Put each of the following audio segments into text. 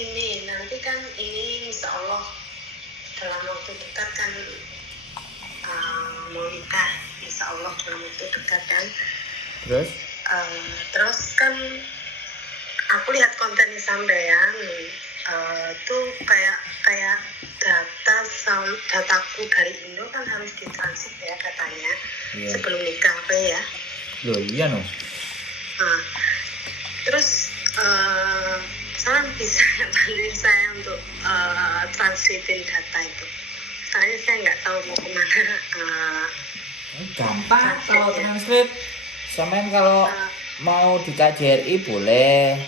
gini, nanti kan ini insya Allah dalam waktu dekat kan mau nikah, insya Allah dalam waktu dekat kan. Terus kan aku lihat konten sampean tuh kayak dataku dari Indo kan harus ditransit ya katanya sebelum nikah apa ya? Loh iya no. Nah, terus saran bisa bantuin saya untuk translatein data itu. Soalnya saya nggak tahu mau kemana. Gampang kalau translate. Sampean kalau mau di KJRI boleh,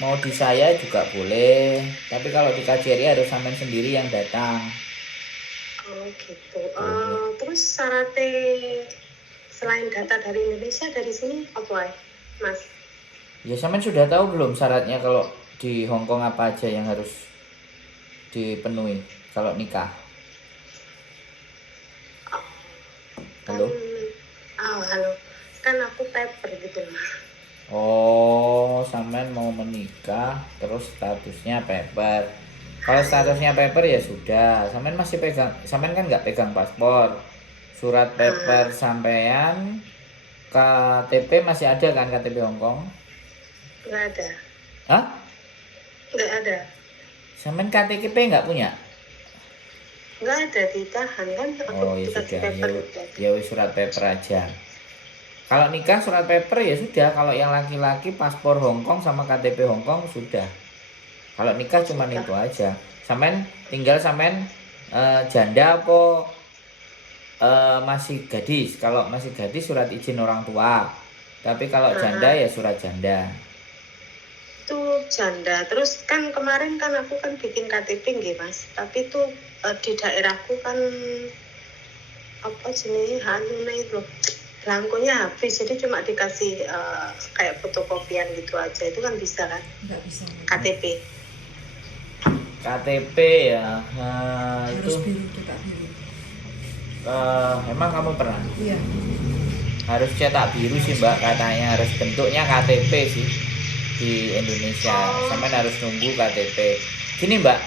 mau di saya juga boleh. Tapi kalau di KJRI harus sampean sendiri yang datang. Oh gitu. Terus syaratnya selain data dari Indonesia dari sini apa ya, Mas? Ya sampean sudah tahu belum syaratnya kalau di Hong Kong apa aja yang harus dipenuhi kalau nikah? Halo? Halo. Kan aku paper gitu mah. Oh, sampean mau menikah terus statusnya paper. Kalau statusnya paper ya sudah, sampean masih pegang, sampean kan nggak pegang paspor. Surat paper sampean, KTP masih ada kan, KTP Hong Kong? Nggak ada. Hah? Nggak ada. Sampean KTP nggak punya? Nggak ada, ditahan kan. Oh ya sudah, ya surat paper aja. Kalau nikah surat paper ya sudah, kalau yang laki-laki paspor Hong Kong sama KTP Hong Kong sudah. Kalau nikah cuma itu aja. Sampean tinggal sampean janda apa masih gadis. Kalau masih gadis surat izin orang tua. Tapi kalau janda ya surat janda. Itu janda. Terus kan kemarin kan aku kan bikin KTP nggih Mas. Tapi itu di daerahku kan apa jenis hanune itu belangkonya habis, jadi cuma dikasih kayak fotokopian gitu aja. Itu kan bisa kan? Nggak bisa. KTP ya, harus itu biru, cetak biru. Emang kamu pernah? Iya. Harus cetak biru sih Mbak, katanya harus bentuknya KTP sih di Indonesia. Sampean harus nunggu KTP. Gini Mbak,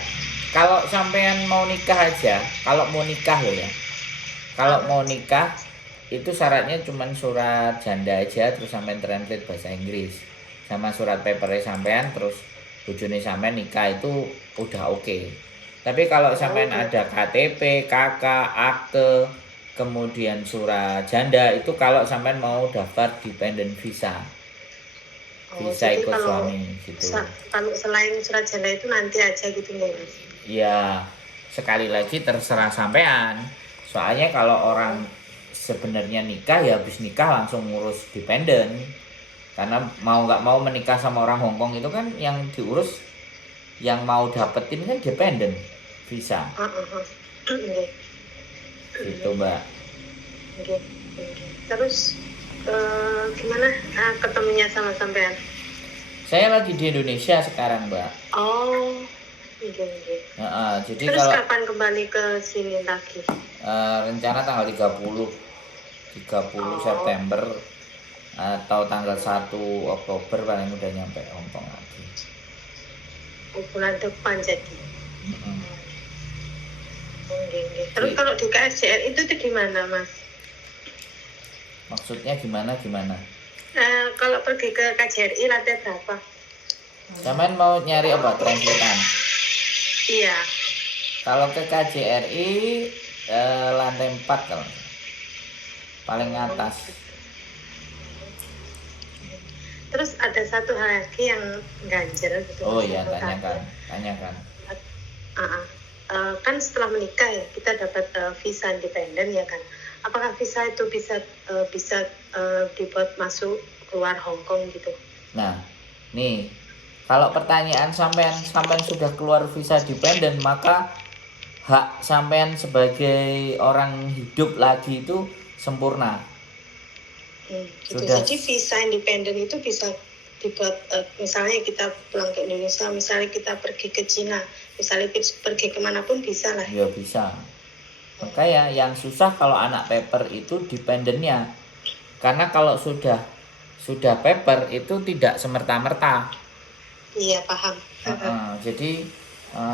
kalau sampean mau nikah aja, kalau mau nikah loh ya, kalau mau nikah itu syaratnya cuma surat janda aja, terus sampean translate bahasa Inggris sama surat papernya sampean, terus bojone sampean nikah itu udah oke. Tapi kalau sampean ada KTP, KK, akte, kemudian surat janda, itu kalau sampean mau daftar dependent visa, visa ikut suami gitu. Kalau selain surat janda itu nanti aja gitu Mas? Ya sekali lagi terserah sampean. Soalnya kalau orang sebenarnya nikah ya habis nikah langsung ngurus dependent. Karena mau nggak mau menikah sama orang Hong Kong itu kan yang diurus, yang mau dapetin kan dependent visa. Gitu Mbak. Terus gimana ketemunya sama sampean? Saya lagi di Indonesia sekarang Mbak. Oh. Jadi terus kalau kapan kembali ke sini lagi? Rencana tanggal 30 September atau tanggal 1 Oktober paling udah nyampe Hong Kong lagi. Bulan depan jadi. Terus kalau di KSJR itu tuh gimana Mas? Maksudnya gimana? Kalau pergi ke KJRI lantai berapa? Sampean mau nyari apa? Translatean? Iya. Kalau ke KJRI lantai 4 kalau paling atas. Terus ada satu hal lagi yang ganjel gitu. Oh iya, tanyakan. Kan setelah menikah ya kita dapat visa independen ya kan. Apakah visa itu bisa dibuat masuk keluar Hong Kong gitu? Nah, nih kalau pertanyaan sampean sudah keluar visa dependent, maka hak sampean sebagai orang hidup lagi itu sempurna. Gitu. Jadi visa independen itu bisa dibuat misalnya kita pulang ke Indonesia, misalnya kita pergi ke Cina, misalnya pergi kemanapun bisa lah. Ya bisa. Makanya yang susah kalau anak paper itu dependennya. Karena kalau sudah paper itu tidak semerta-merta. Iya, paham. Jadi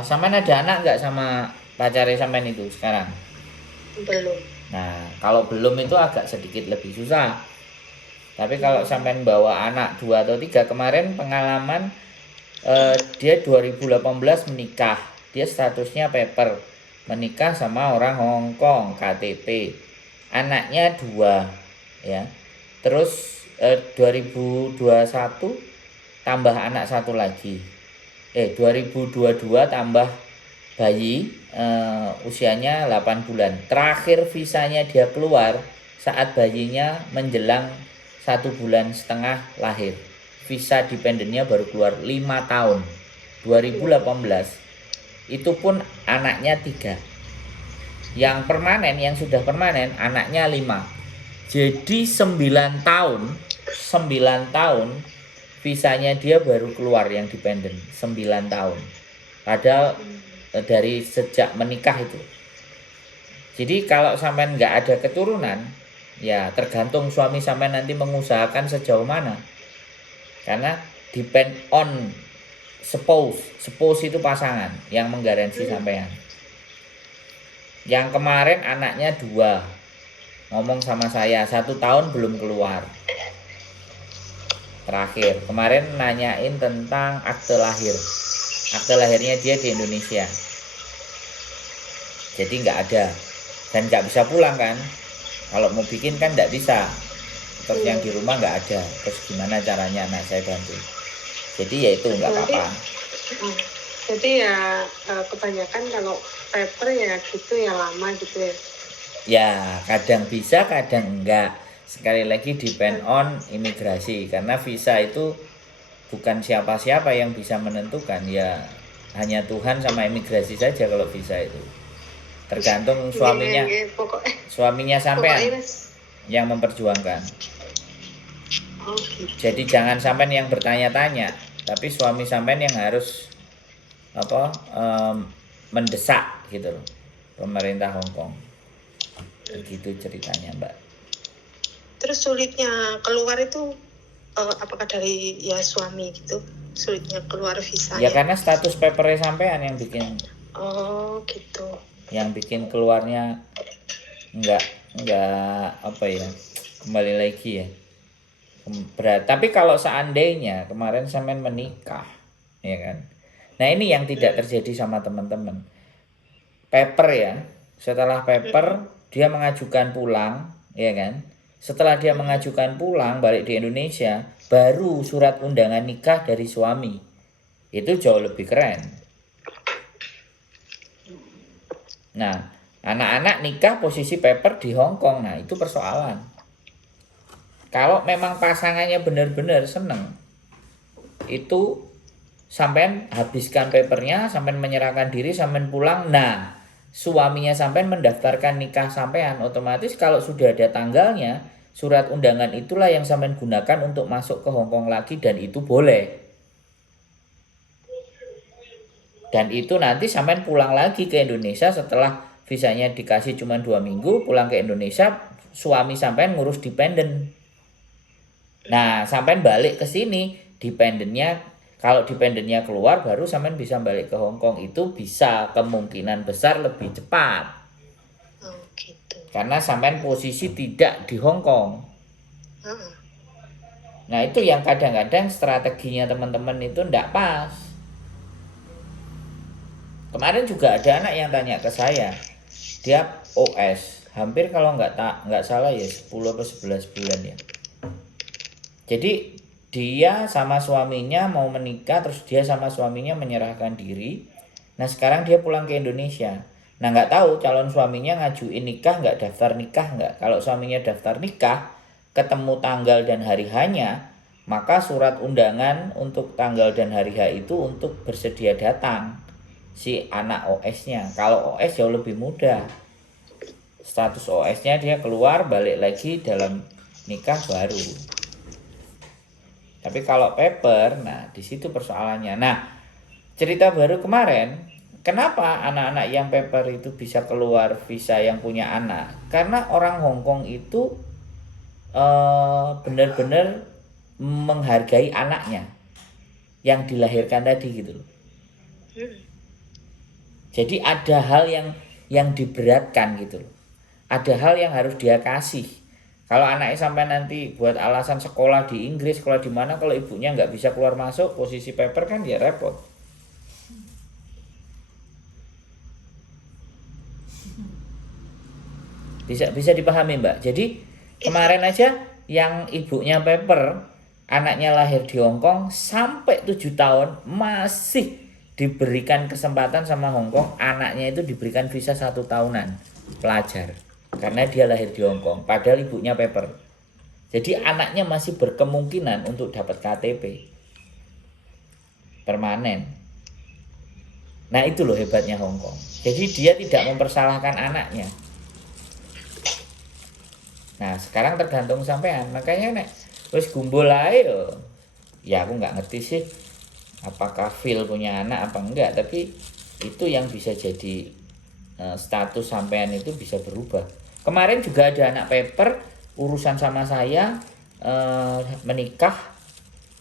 sampean ada anak nggak sama pacarnya sampean itu sekarang? Belum. Nah, kalau belum itu agak sedikit lebih susah. Tapi kalau sampean bawa anak 2 atau 3, kemarin pengalaman dia 2018 menikah. Dia statusnya paper. Menikah sama orang Hong Kong, KTP. Anaknya 2 ya. Terus 2021 tambah anak 1 lagi. 2022 tambah bayi usianya 8 bulan. Terakhir visanya dia keluar saat bayinya menjelang 1,5 bulan lahir. Visa dependennya baru keluar 5 tahun. 2018. Itu pun anaknya 3. Yang permanen, yang sudah permanen anaknya 5. Jadi 9 tahun, 9 tahun visanya dia baru keluar yang dependen 9 tahun. Padahal dari sejak menikah itu. Jadi kalau sampean nggak ada keturunan, ya tergantung suami sampean nanti mengusahakan sejauh mana. Karena depend on spouse itu pasangan yang menggaransi sampean. Yang kemarin anaknya 2, ngomong sama saya 1 tahun belum keluar. Terakhir kemarin nanyain tentang akte lahir. Akte lahirnya dia di Indonesia. Jadi nggak ada dan nggak bisa pulang kan. Kalau mau bikin kan nggak bisa. Terus yang di rumah nggak ada. Terus gimana caranya? Nah, saya bantu. Jadi ya itu nggak apa-apa. Jadi ya kebanyakan kalau paper ya gitu ya lama gitu ya. Ya kadang bisa, kadang enggak. Sekali lagi depend on imigrasi. Karena visa itu bukan siapa-siapa yang bisa menentukan. Ya hanya Tuhan sama imigrasi saja kalau visa itu. Tergantung suaminya. Suaminya sampean yang memperjuangkan. Gitu. Jadi jangan sampean yang bertanya-tanya, tapi suami sampean yang harus mendesak gitu loh pemerintah Hong Kong. Begitu ceritanya, Mbak. Terus sulitnya keluar itu apakah dari ya suami gitu? Sulitnya keluar visanya? Ya karena status papernya sampean yang bikin. Oh, gitu. Yang bikin keluarnya enggak apa ya? Kembali lagi ya. Berat. Tapi kalau seandainya kemarin sampean menikah, ya kan? Nah, ini yang tidak terjadi sama teman-teman. Paper ya. Setelah paper dia mengajukan pulang, ya kan? Setelah dia mengajukan pulang balik di Indonesia, baru surat undangan nikah dari suami. Itu jauh lebih keren. Nah, anak-anak nikah posisi paper di Hong Kong. Nah, itu persoalan. Kalau memang pasangannya benar-benar seneng, itu sampean habiskan papernya, sampean menyerahkan diri, sampean pulang. Nah, suaminya sampean mendaftarkan nikah sampean, otomatis kalau sudah ada tanggalnya, surat undangan itulah yang sampean gunakan untuk masuk ke Hong Kong lagi, dan itu boleh. Dan itu nanti sampean pulang lagi ke Indonesia setelah visanya dikasih cuma 2 minggu, pulang ke Indonesia, suami sampean ngurus dependen. Nah, sampean balik ke sini, dependennya, kalau dependennya keluar baru sampean bisa balik ke Hong Kong. Itu bisa kemungkinan besar lebih cepat. Oh, gitu. Karena sampean posisi tidak di Hong Kong. Nah, itu yang kadang-kadang strateginya teman-teman itu ndak pas. Kemarin juga ada anak yang tanya ke saya, dia OS, hampir kalau nggak salah ya 10 atau 11 bulan ya. Jadi dia sama suaminya mau menikah, terus dia sama suaminya menyerahkan diri. Nah sekarang dia pulang ke Indonesia. Nah nggak tahu calon suaminya ngajuin nikah nggak, daftar nikah nggak. Kalau suaminya daftar nikah, ketemu tanggal dan hari hanya, maka surat undangan untuk tanggal dan hari H itu untuk bersedia datang si anak OS-nya. Kalau OS jauh lebih mudah. Status OS-nya dia keluar, balik lagi dalam nikah baru. Tapi kalau paper, nah di situ persoalannya. Nah, cerita baru kemarin, kenapa anak-anak yang paper itu bisa keluar visa yang punya anak? Karena orang Hong Kong itu benar-benar menghargai anaknya. yang dilahirkan tadi gitu loh. Jadi ada hal yang diberatkan gitu loh. Ada hal yang harus dia kasih. Kalau anaknya sampai nanti buat alasan sekolah di Inggris, sekolah di mana, kalau ibunya nggak bisa keluar masuk, posisi paper kan ya repot. Bisa dipahami Mbak. Jadi kemarin aja yang ibunya paper, anaknya lahir di Hong Kong sampai 7 tahun masih diberikan kesempatan sama Hong Kong, anaknya itu diberikan visa 1 tahunan pelajar karena dia lahir di Hong Kong padahal ibunya paper. Jadi anaknya masih berkemungkinan untuk dapat KTP permanen. Nah itu loh hebatnya Hong Kong. Jadi dia tidak mempersalahkan anaknya. Nah sekarang tergantung sampean. Makanya nek wis gumbul ae ya aku nggak ngerti sih apakah Phil punya anak apa enggak, tapi itu yang bisa jadi status sampean itu bisa berubah. Kemarin juga ada anak paper urusan sama saya, menikah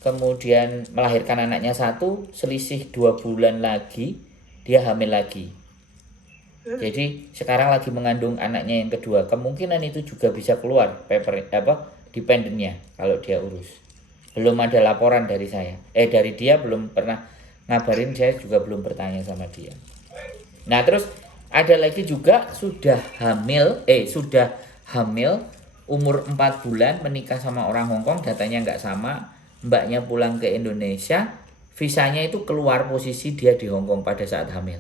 kemudian melahirkan anaknya 1, selisih 2 bulan lagi dia hamil lagi. Jadi sekarang lagi mengandung anaknya yang kedua, kemungkinan itu juga bisa keluar paper dependennya kalau dia urus. Belum ada laporan dari saya. Dari dia belum pernah ngabarin, saya juga belum bertanya sama dia. Nah, terus ada lagi juga sudah hamil umur 4 bulan menikah sama orang Hong Kong, datanya nggak sama, mbaknya pulang ke Indonesia, visanya itu keluar posisi dia di Hong Kong pada saat hamil.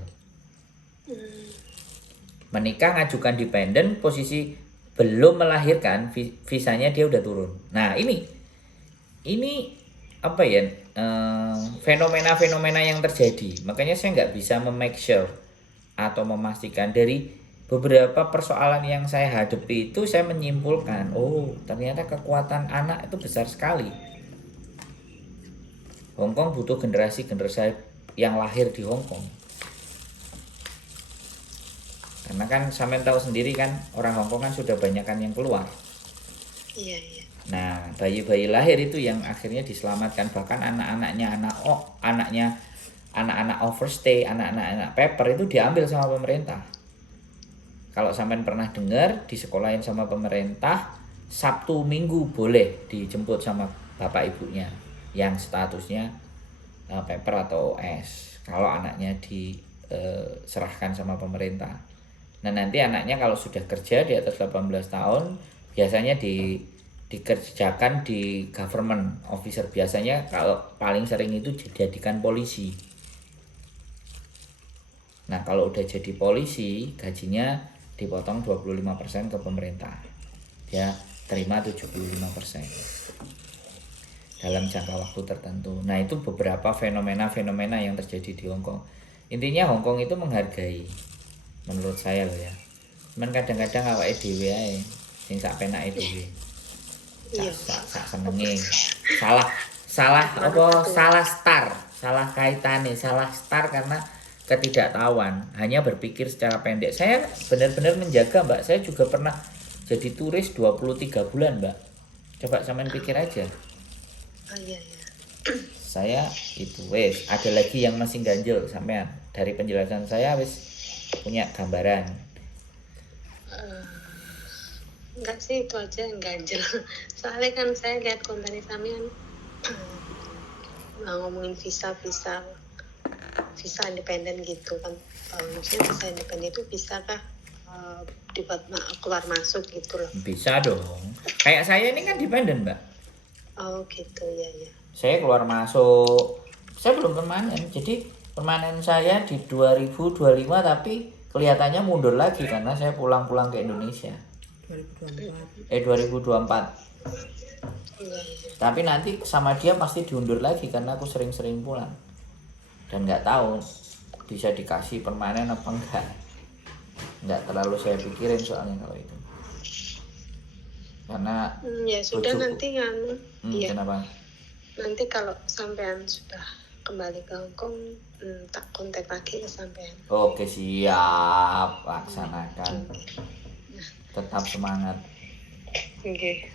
Menikah ngajukan dependen, posisi belum melahirkan, visanya dia udah turun. Nah, ini apa ya, fenomena-fenomena yang terjadi. Makanya saya nggak bisa make sure atau memastikan. Dari beberapa persoalan yang saya hadapi itu saya menyimpulkan, oh ternyata kekuatan anak itu besar sekali. Hong Kong butuh generasi yang lahir di Hong Kong. Karena kan sampean tahu sendiri kan, orang Hong Kong kan sudah banyak kan yang keluar. Iya. Nah, bayi-bayi lahir itu yang akhirnya diselamatkan, bahkan anak-anak overstay, anak-anak paper itu diambil sama pemerintah. Kalau sampean pernah dengar, di sekolahin sama pemerintah, Sabtu Minggu boleh dijemput sama bapak ibunya yang statusnya paper atau OS. Kalau anaknya diserahkan sama pemerintah. Nah, nanti anaknya kalau sudah kerja di atas 18 tahun, biasanya dikerjakan di government officer, biasanya kalau paling sering itu dijadikan polisi. Nah kalau udah jadi polisi, gajinya dipotong 25% ke pemerintah, dia terima 75% dalam jangka waktu tertentu. Nah itu beberapa fenomena yang terjadi di Hong Kong. Intinya Hong Kong itu menghargai, menurut saya loh ya. Cuman kadang-kadang awake dhewe ae sing sak penake dhewe. Sak senenge. Salah kaitane, salah start karena ketidaktahuan, hanya berpikir secara pendek. Saya benar-benar menjaga, Mbak. Saya juga pernah jadi turis 23 bulan, Mbak. Coba sampean pikir aja. Iya. Saya itu ada lagi yang masih ganjel sampean. Dari penjelasan saya punya gambaran. Enggak sih, itu aja yang ganjel. Soalnya kan saya lihat kontennya sampean ngomongin visa independen gitu kan. Maksudnya visa independen itu bisakah dibuat keluar masuk gitu loh? Bisa dong. Kayak saya ini kan dependen, Mbak. Oh gitu ya. Saya keluar masuk, saya belum permanen. Jadi permanen saya di 2025, tapi kelihatannya mundur lagi karena saya pulang ke Indonesia. 2024. Iya. Tapi nanti sama dia pasti diundur lagi karena aku sering-sering pulang. Dan nggak tahu bisa dikasih permanen apa enggak. Nggak terlalu saya pikirin soalnya kalau itu. Karena ya sudah nanti kan. Iya. Kenapa? Nanti kalau sampean sudah kembali ke Hong Kong, tak kontak lagi ke sampean. Oke, siap, laksanakan. Tetap semangat. Oke.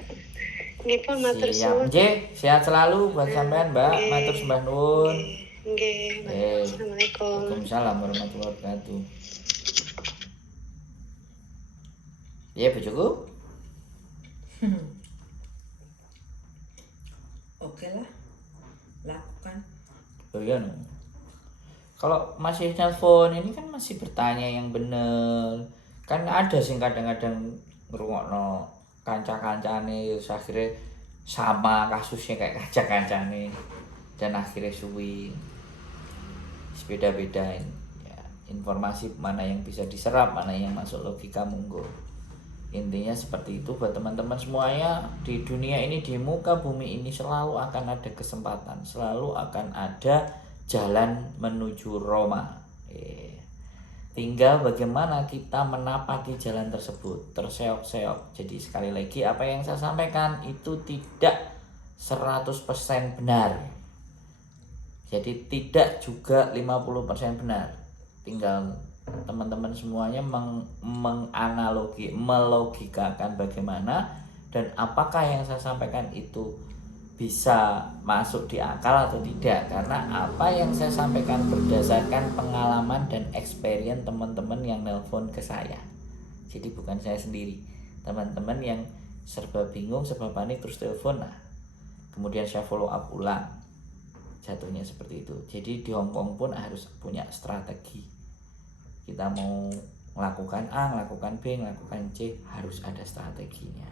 Nggih pun matur Siap. suwun. Nggih, sehat selalu buat sampean, Mbak. Nggih. Matur sembah nuwun. Nggih. Assalamualaikum. Waalaikumsalam warahmatullahi wabarakatuh. Ya, bojoku. Oke lah, lakukan. Oh iya, no. Kalau masih nelfon ini kan masih bertanya yang bener. Kan ada sih kadang-kadang ngrungokno kanca-kancane terus akhirnya sama kasusnya kayak kanca-kancane dan akhirnya suwi beda-bedain ya, informasi mana yang bisa diserap, mana yang masuk logika monggo. Intinya seperti itu buat teman-teman semuanya. Di dunia ini, di muka bumi ini selalu akan ada kesempatan, selalu akan ada jalan menuju Roma. Tinggal bagaimana kita menapaki jalan tersebut, terseok-seok. Jadi sekali lagi apa yang saya sampaikan itu tidak 100% benar. Jadi tidak juga 50% benar. Tinggal teman-teman semuanya melogikakan bagaimana dan apakah yang saya sampaikan itu bisa masuk di akal atau tidak, karena apa yang saya sampaikan berdasarkan pengalaman dan experience teman-teman yang nelpon ke saya. Jadi bukan saya sendiri, teman-teman yang serba bingung, serba panik terus telepon, nah kemudian saya follow up ulang, jatuhnya seperti itu. Jadi di Hongkong pun harus punya strategi. Kita mau melakukan A, melakukan B, melakukan C, harus ada strateginya.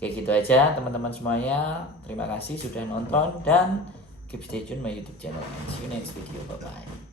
Oke, gitu aja teman-teman semuanya. Terima kasih sudah nonton dan keep stay tune my YouTube channel. See you next video. Bye bye.